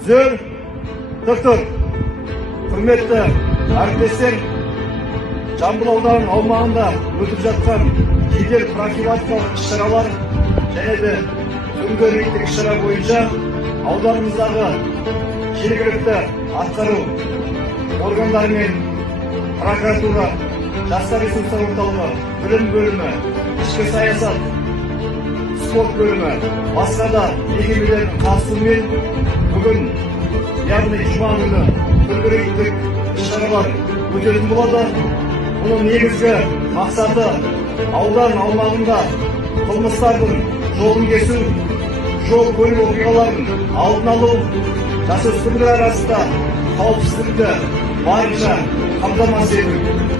Зөр, доктор, құрметті әріптестер, Жамбыл ауданының аумағында өтіп жатқан жедел профилактикалық іс-шаралар және де түнгі рейдтік іс-шара бойынша ауданымыздағы жергілікті атқару органдары мен прокуратура, жастар ресурстар орталығы, білім бөлімі, ішкі саясат, спорт бөлімі, басқа да мекемелердің қатысуымен бүгін, яғни жұма күні түнгі рейдтік іс-шаралар өтетін болады. Бұның негізгі мақсаты аудан аумағында қылмыстардың жолын кесу, жол көлік оқиғаларын алдын алу, жасөспірімдер арасында қауіпсіздікті барынша қамтамасыз ету.